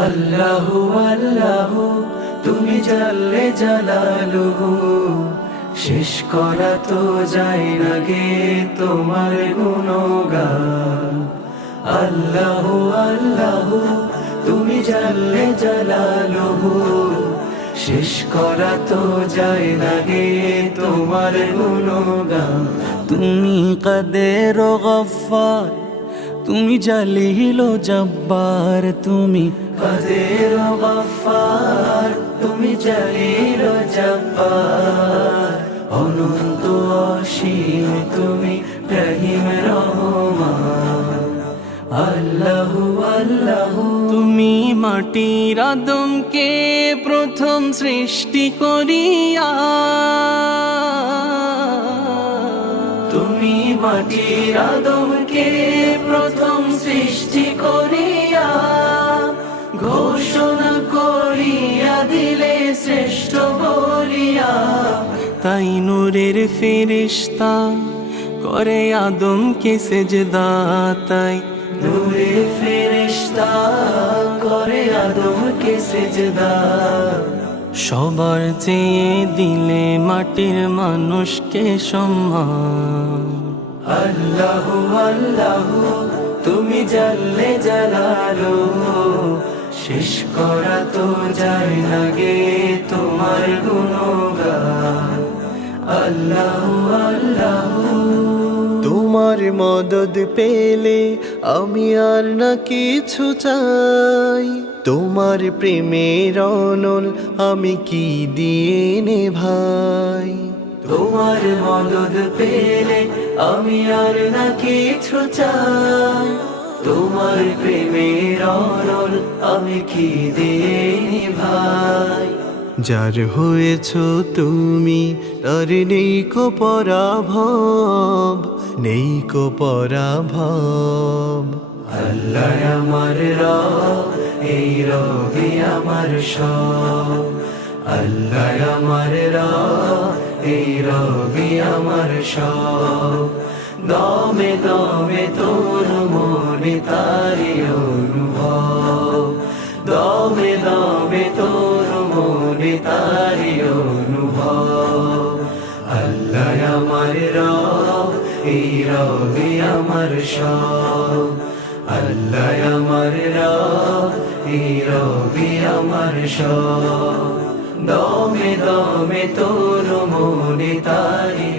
আল্লাহু আল্লাহু তুমি জাল্লে জালালুহু, শেষ করা তো যায় না গে তোমার গুণগান। আল্লাহু আল্লাহু তুমি জাল্লে জালালুহু, শেষ করা তো যায় না গে তোমার গুণগান। তুমি কাদের ও গফফার, তুমি জালিল ও জব্বার, তুমি কাদের ও গফফার, তুমি জালিল ও জব্বার। অনন্ত অসীম তুমি রহিম রহমান। আল্লাহু আল্লাহু তুমি মাটির আদমকে প্রথম সৃষ্টি করিয়া, তুমি মাটির আদমকে প্রথম সৃষ্টি করিয়া, ঘোষণা করিয়া দিলে শ্রেষ্ঠ বলিয়া। তাই নূরের ফেরেশতা করে আদমকে সেজদা, তাই নূরের ফেরেশতা করে আদমকে সেজদা। সবার চেয়ে দিলে মাটির মানুষকে সম্মান। আল্লাহু আল্লাহু তুমি জাল্লে জালালুহু, শেষ করা তো যায় না গে তোমার গুণগান। আল্লাহু আল্লাহু তোমার মদদ পেলে আমি আর না কিছু চাই, তোমার প্রেমের অনল আমি কি দিয়ে নে ভাই। তোমার মদদ পেলে আমি আর না কিছু চাই, তোমার প্রেমের অনল আমি কি দিয়ে ভাই। যার হয়েছ তুমি তার নেই কো পরাভব, নেই কো পরাভব। আল্লাহ আমার রব, এই রবি আমার সব। আল্লাহ আমার রব, এই রবি আমার সব। দমে দমে তোর মনে তারি অনুভব, দমে দমে তোর মনে তারি অনুভব। আল্লাহ আমার রব, এই রবি আমার সব। আল্লাহ আমার রব, এই রবি আমার সব। দমে দমে তোর মনে তারি